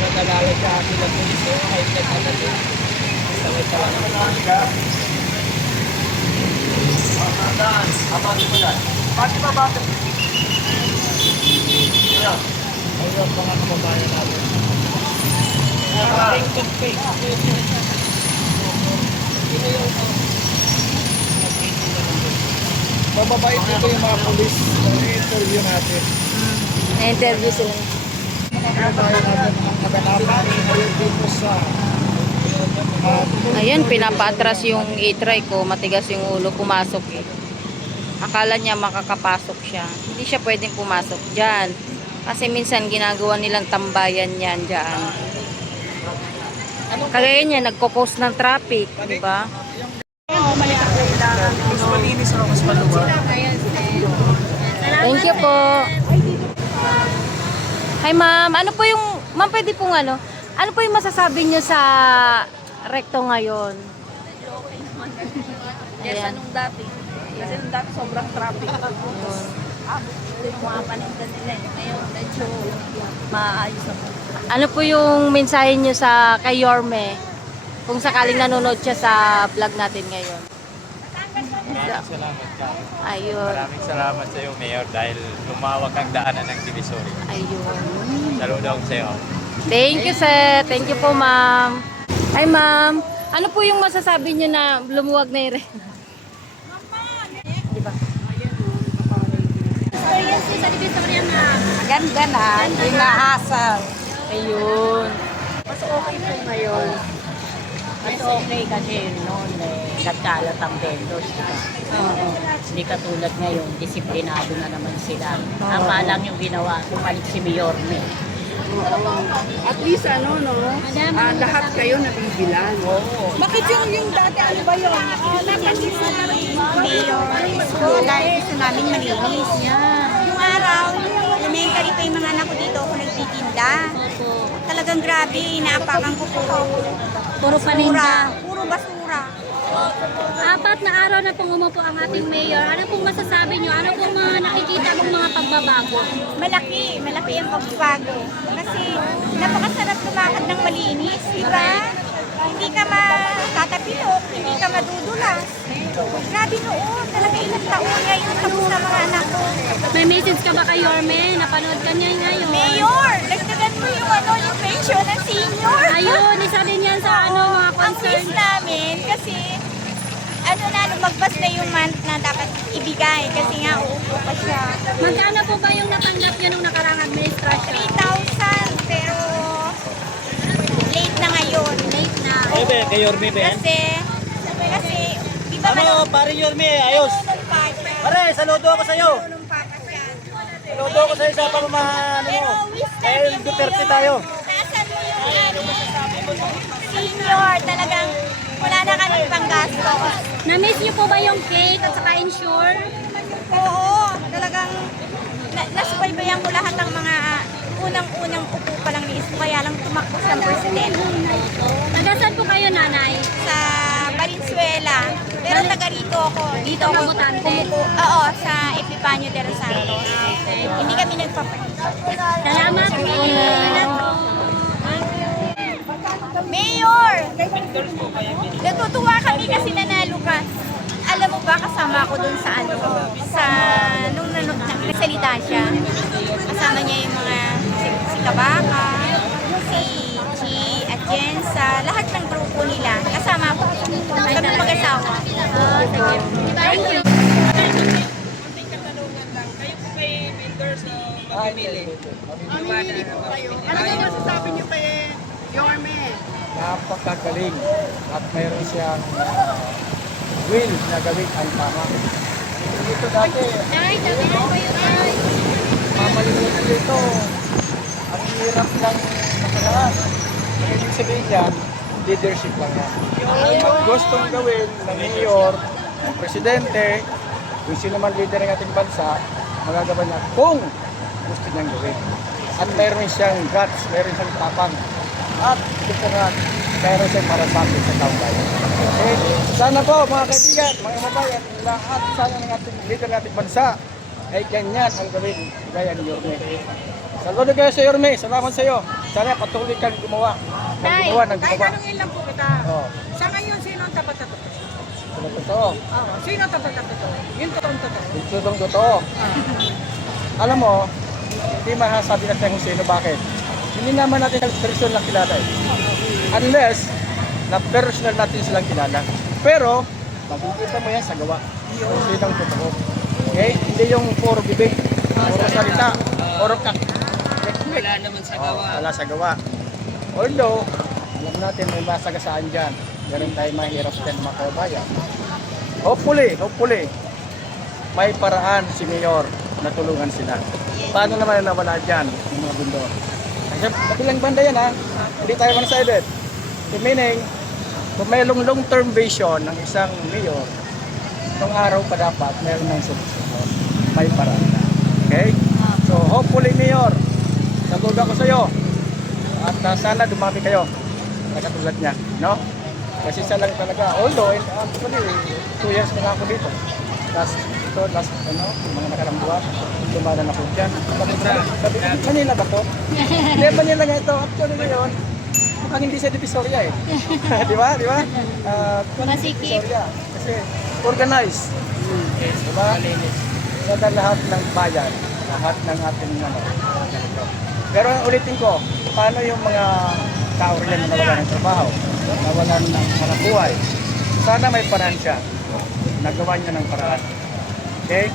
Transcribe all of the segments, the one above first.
nag-alala siya sila dito, kahit nag-alala. Sabay sa lang. Ayun pa nga kababayan natin. Mababait dito yung mga polis na interview natin. Na-interview sila. Kababayan natin ang kaganapan dito sa Ayan, pinapatras yung e-try ko. Matigas yung ulo, pumasok eh. Akala niya makakapasok siya. Hindi siya pwedeng pumasok dyan. Kasi minsan ginagawa nilang tambayan yan dyan. Kagaya niya, nagko-cause ng traffic, di ba? mas malinis o mas maluwag. Thank you po. Hi ma'am, ano po yung, ma'am pwede pong ano po yung masasabi niyo sa recto ngayon? Yes, anong dati? Kasi nung dati sobrang traffic. Yung mga paninda nila eh. Ngayon, medyo maayos na po. Ano po yung mensahe niyo sa kay Yorme? Kung sakaling nanonood siya sa vlog natin ngayon. Maraming salamat ka. Ayun. Maraming salamat sa iyo, Mayor, dahil lumawak ang daanan ng Divisory. Ayun. Saludo ako sa iyo. Thank you, sir. Thank you po, ma'am. Hi, ma'am. Ano po yung masasabi niyo na lumuwag na yung diba? Experience sa Divisoria na Ganda na, inaasal. Ayun. Mas okay po ngayon. Mas okay kasi noon nagkalat ang vendors. Diba? Hindi katulad ngayon, disiplinado na naman sila. Tama lang yung ginawa, pumalit si Mayorme. At least lahat kayo nabibilan. Bakit yung dati ano ba yun? Mayor, dahil gusto namin malinis. Yung araw, elementary pa yung mga anak ko dito ako nagtitinda. Talagang grabe, inaapakan ko puro paninda. Puro basura. 4 na araw na pong umupo ang ating mayor. Ano pong masasabi nyo? Ano pong mga nakikita mong mga pagbabago? Malaki ang pagbabago. Kasi napakasarap lumakad ng malinis, di ba? Hindi ka matatapilok, hindi ka madudulas. Grabe noon, talaga ilang taon ngayon tapos sa mga anak ko. May message ka ba kay Yorme? Napanood ka niya ngayon. Mayor, dagdagan mo yung pension ng senior. Ayun, isa din yan sa mga Ang concern. wish namin kasi lumagpas na yung month na dapat ibigay kasi nga uupo pa siya. Magkano po ba yung natanggap niyo nung nakarang administrasyon? 3,000 pero late na ngayon. Late na. Bebe, kay Yorme ba yan? Kasi di ba Pare Yorme, ayos. manunumpa siya? Pare, saludo ako sa iyo. Manunumpa pa siya. Saludo ako sa iyo sa pamamahan Pero mo. wish Kaya namin Duterte tayo. Nasaan mo yung senior? Talagang wala na kami panggastos. Na-miss niyo po ba yung cake at saka insure? Oo, talagang nasubaybayan ko lahat ng mga unang-unang upo pa lang ni Isko, kaya lang tumakbo siyang presidente Nagasan po kayo, nanay? sa Valenzuela. Pero taga rito ako. Dito ka botante? Oo, sa Epifanio de los Santos. Hindi kami nagpapalit. Salamat po. Ingat po. Mayor! Natutuwa kami kasi nanalo ka. Alam mo ba, kasama ako dun sa nung nagsalita siya. Kasama niya yung mga si Kabaka, si Chi, at Jensa, lahat ng grupo nila. Kasama ako. Kami mag-asawa. Thank you. Mamimili po kayo. Ano po masasabi niyo kay Yorme? Napakagaling at mayroon siyang will na gawin ang tama. Dito dati, mamalimutan dito. Ang hirap lang nakalaan. Ang ibig sabihin dyan, leadership lang yan. At gustong gawin ng mayor, ng presidente, kung sino man leader ng ating bansa, magagawa niya kung gusto niyang gawin. At mayroon siyang guts, mayroon siyang tapang. At ito nga, mayroon siyang marasakit sa taong bayan. Okay? Sana po mga kaibigan, mga kababayan, lahat sana ng ating leader ng ating bansa ay ganyan ang gawin gaya ni Yorme. Saludo kayo sa Yorme, salamat sa iyo. Sana patuloy kang gumawa. Tay, Ng Tay, gumawa. tanungin lang po kita. Oo. Sa ngayon, sino ang tapat na totoo? Ano totoo? Oo. Sino ang tapat na totoo? Yung totoong totoo. Yung totoo. Alam mo, hindi masasabi natin kung sino, bakit. Hindi naman natin personal na kilala eh. Unless, na personal natin silang kilala. Pero, makikita mo yan sa gawa. Kung sino ang totoo. Okay? Hindi yung puro bibig, puro salita, puro wala naman sa gawa. Wala sa gawa. Although, alam natin may masagasaan dyan. Ganun tayo mahirap din mga kababayan. Hopefully, may paraan si Mayor na tulungan sila. Paano naman nawala dyan yung mga bundor? Kasi kabilang banda yan ha, hindi tayo one-sided. Meaning, kung may long-term vision ng isang mayor, itong araw pa dapat mayroon ng solusyon. May paraan na. Okay? So hopefully Mayor, nagulog ako sa iyo. At sana dumami kayo na katulad niya, no? Kasi isa lang talaga, although actually 2 years na ako dito. Last mga nakarang buwan, dumanan ako dyan. Manila ba to? Hindi, Manila nga ito. Actually ngayon, mukhang hindi sa Divisoria eh. Di ba? Masikip. Divisoria. Kasi organized. Diba? Sa lahat ng bayan, lahat ng ating ganito. Pero ulitin ko, paano yung mga tao rin na nawalan ng trabaho, nawalan ng hanap buhay? Sana may paraan siya. Nagawa niya ng paraan. Okay?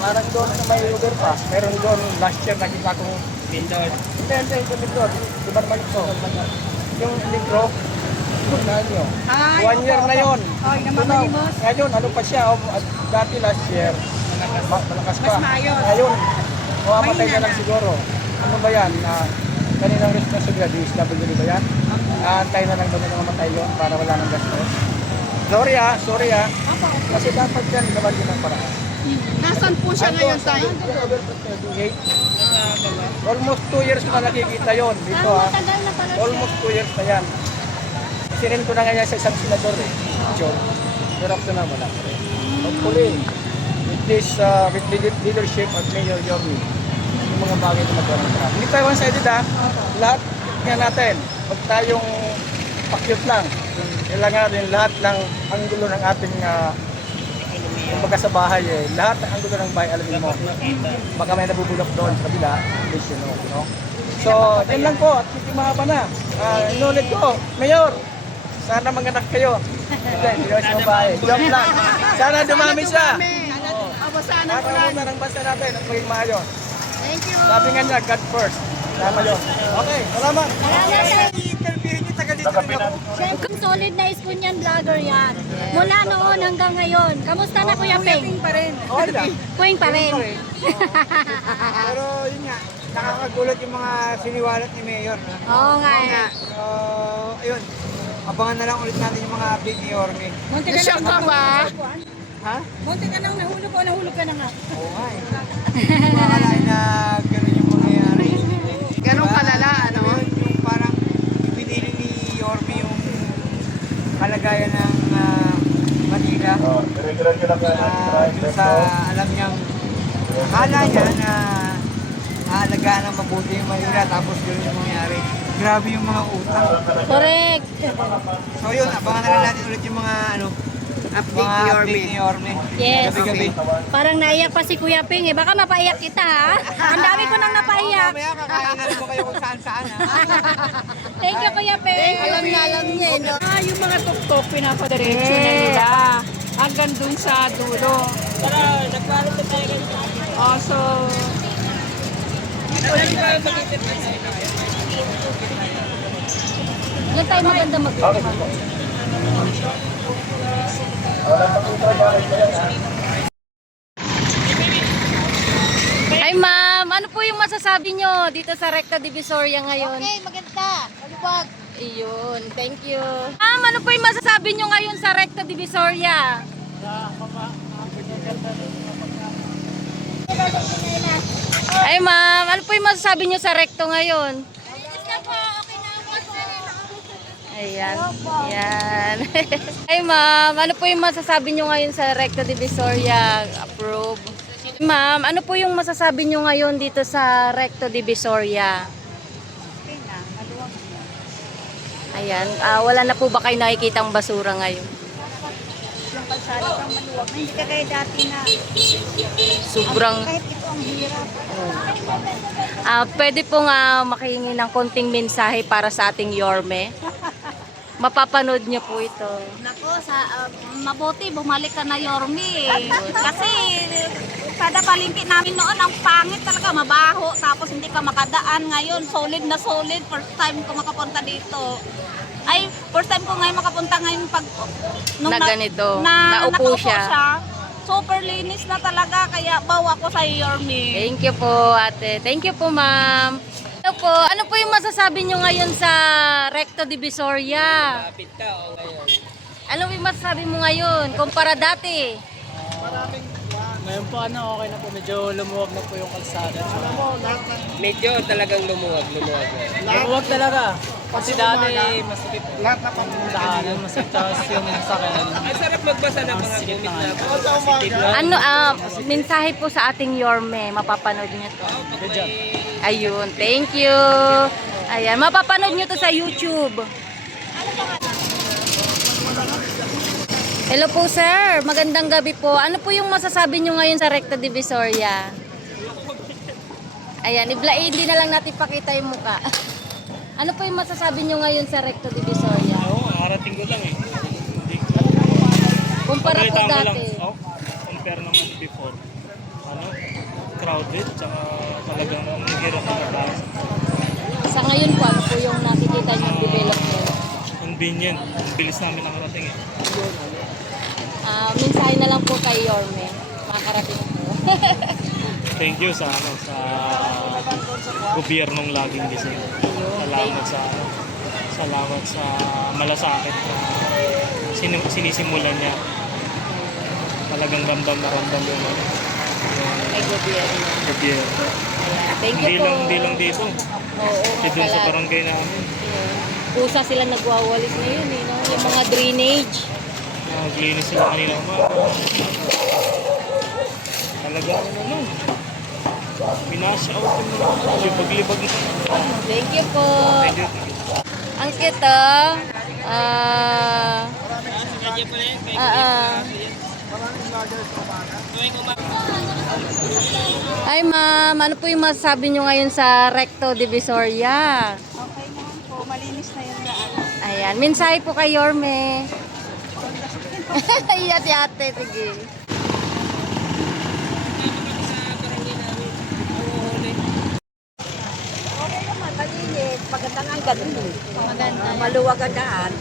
Parang doon sa may overpass, meron doon last year nakita ko Lindor. Hindi, yung Lindor. Di ba naman ito? Yung Negro, doon na nyo. 1 year na yun. Ay, namamalimos. Ngayon, ano pa siya? Dati last year, malakas pa. Mas maayos. Ngayon, mamatay Mahina na lang na. siguro. Ano ba yan? Kaninang responsibilidad, DSWD ba yan? Antay na lang ba nila mamatay yun para wala nang gastos? Sorry ah. Kasi dapat yan, gawan din ng paraan. Nasaan po siya ngayon, Tay? Almost 2 years ko na nakikita yon dito ha. Almost 2 years na yan. Sinin ko na nga yan sa isang senador eh. Joe. Pero after na wala. Hopefully, with this with leadership of Mayor Yormi, yung mga bagay na magawa ng traffic. Hindi tayo one-sided ha. Lahat nga natin. Huwag tayong pakyut lang. Kailangan rin lahat ng anggulo ng ating kumbaga sa bahay eh. Lahat ng anggulo ng bahay, alamin mo. Baka may nabubulok doon sa kabila, please you know, no? So, yun lang po. At hindi mahaba na. Inulit ko, Mayor, sana manganak kayo. Hindi kayo sa bahay. Joke lang. Sana dumami siya. Awasanan Para ko lang. muna ng bansa natin at maging maayos. Thank you. Sabi nga niya, God first. Tama yun. Okay, salamat. Kung solid na Ispunyan vlogger yan. Mula noon hanggang ngayon. Kamusta na Kuya Peng? Pa rin. Okay lang. Kuwing pa rin. Pero yun nga, nakakagulat yung mga siniwalat ni Mayor. No? Oo nga eh. So, ayun, abangan na lang ulit natin yung mga update ni Yorme. Nashock ka ba? Ha? Munti ka nang nahulog o nahulog ka na nga. Oo nga eh. Makakalain na gano'n yung mangyayari. Ganun Diba? kalala, ano? Yung parang pinili ni Yorme yung kalagayan ng Manila. Dun sa alam niyang akala niya na aalagaan ng mabuti yung Manila tapos gano'n yung mangyayari. Grabe yung mga utang. Correct. So yun, abangan na lang natin ulit yung mga update ni Yorme. Yes. Gabi-gabi. Parang naiyak pa si Kuya Peng eh. Baka mapaiyak kita ha. Ang dami ko nang napaiyak. Mamaya kakain na rin mo kayo kung saan-saan ha. Thank you Kuya Peng. Alam niya eh, no? Yung mga tuktok, pinapadiretso na nila. Hanggang dun sa dulo. Tara, nagparo pa tayo. Oh, so... Yan tayo maganda mag-vlog. Hi ma'am, ano po yung masasabi nyo dito sa Recta Divisoria ngayon? Okay, maganda. Maluwag. Ayun, thank you. Ma'am, ano po yung masasabi nyo ngayon sa Recta Divisoria? Ay ma'am, ano po yung masasabi nyo sa Recto ngayon? Ayan. Ayan. Ay ma'am, ano po yung masasabi nyo ngayon sa Recta Divisoria? Approve. Ma'am, ano po yung masasabi nyo ngayon dito sa Recto Divisoria? Okay na. Ayan, wala na po ba kayo nakikitang basura ngayon? Yung kalsada pang maluwag na, hindi ka kaya dati na Sobrang, kahit ito ang hirap. pwede po nga makihingi ng konting mensahe para sa ating Yorme. Mapapanood niyo po ito. Nako, mabuti bumalik ka na, Yormi. Kasi kada palengke namin noon, ang pangit talaga, mabaho. Tapos hindi ka makadaan. Ngayon, solid na solid. First time ko makapunta dito. Ay, first time ko ngayon makapunta ngayon pag... Na ganito, naupo nakaupo siya. Super linis na talaga, kaya bawa ko sa Yormi. Thank you po, ate. Thank you po, ma'am. Hello po. Ano po yung masasabi nyo ngayon sa Recto Divisoria? Kapit ka o ngayon? Ano yung masasabi mo ngayon kumpara dati? Ngayon po okay na po, medyo lumuwag na po yung kalsada. Medyo talagang lumuwag. Lumuwag talaga. Kasi dati masakit yung daanan, masakit tapos yung sakyan. Ang sarap magbasa ng mga Sige gumit na na nga. positive. Ano, mensahe po sa ating Yorme. Mapapanood nyo to. Good job. Ayun, thank you. Ayan, mapapanood nyo to sa YouTube. Hello po, sir. Magandang gabi po. Ano po yung masasabi nyo ngayon sa Recto Divisoria? Ayan, hindi na lang natin pakita yung muka. Ano po yung masasabi nyo ngayon sa Recto Divisoria? Oo, harating ko lang eh. Kumpara po dati. Compare naman before. Crowded, tsaka talagang hirap na mataas. Sa ngayon po, ano po yung nakikita nyo development? Convenient. Ang bilis namin nakarating eh. Mensahe na lang po kay Yorme. Makakarating po. Thank you sa gobyernong laging gising. Salamat sa malasakit na sinisimulan niya. Talagang ramdam na ramdam yung Kay gobyerno. gobyerno. Ayan. Thank you po. Hindi lang dito. Oo, Kasi dun sa barangay namin. Pusa sila nagwawalis ngayon eh, no? Yung mga drainage. Naglinis sila kanina umaga. Talaga naman. Pinashout yung mga libag-libag na. Thank you po. Thank you. Ang cute ah. Hi ma'am, ano po yung masasabi nyo ngayon sa Recto Divisoria? Okay naman po, malinis na yung daan. Ayan, mensahe po kay Yorme. Iya si ate, sige. Okay naman, malinis. Maganda nga ang ganun. Maganda. Maluwag ang daan.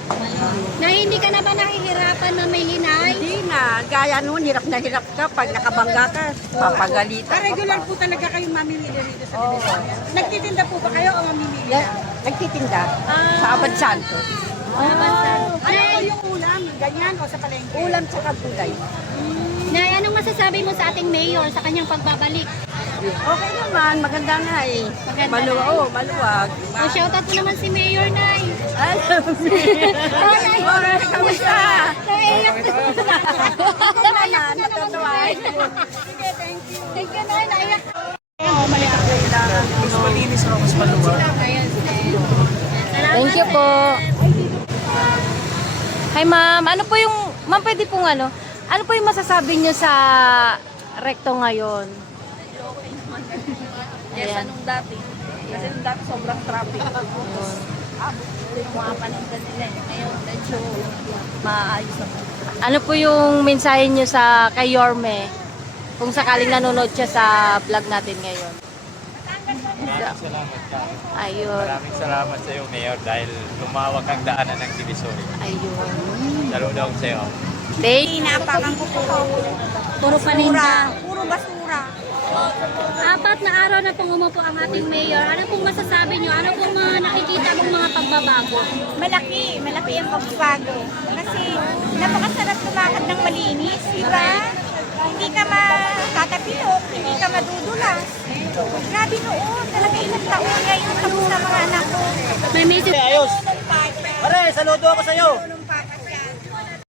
Na hindi ka na ba nahihirapan na may hinay? Hindi na. Gaya noon, hirap na hirap ka. Pag nakabangga ka, papagalitan. Regular po talaga kayong mamimili dito sa Divisoria. Nagtitinda po ba kayo o mamimili lang? Nagtitinda sa Abad Santos. Ano po yung ulam? Ganyan o sa palengke? Ulam sa gulay. Nay, anong masasabi mo sa ating mayor sa kanyang pagbabalik? Okay naman, maganda nga eh. Maganda Maluwag. O shoutout po naman si Mayor, Nay. Ay, kamusta? Naiiyak na. Natutuwa. Thank you, Nay. Naiiyak. Mas malinis o mas maluwag? Thank you po. Hi ma'am, ano po yung, ma'am pwede pong ano po yung masasabi nyo sa Recto ngayon? Yes, Ayan. anong dati. Kasi nung dati sobrang traffic. Yung mga paninda nila eh. Ngayon, medyo maayos na. Ano po yung mensahe nyo sa kay Yorme? Kung sakaling nanonood siya sa vlog natin ngayon. Maraming salamat ka. Ayun. Maraming salamat sa iyo, Mayor, dahil lumawak ang daanan ng Divisoria. Ayun. Saludo sa iyo. Inapakan ko po. Puro paninda. Puro basura. 4 na araw na pong umupo ang ating mayor. Ano pong masasabi nyo? Ano pong mga nakikita mong mga pagbabago? Malaki ang pagbabago. Kasi napakasarap lumakad ng malinis, di ba? Hindi ka matatapilok, hindi ka madudulas. Grabe noon, talaga ilang taon ngayon, tapos na mga anak ko. May message. Ayos! Pare, saludo ako sa'yo!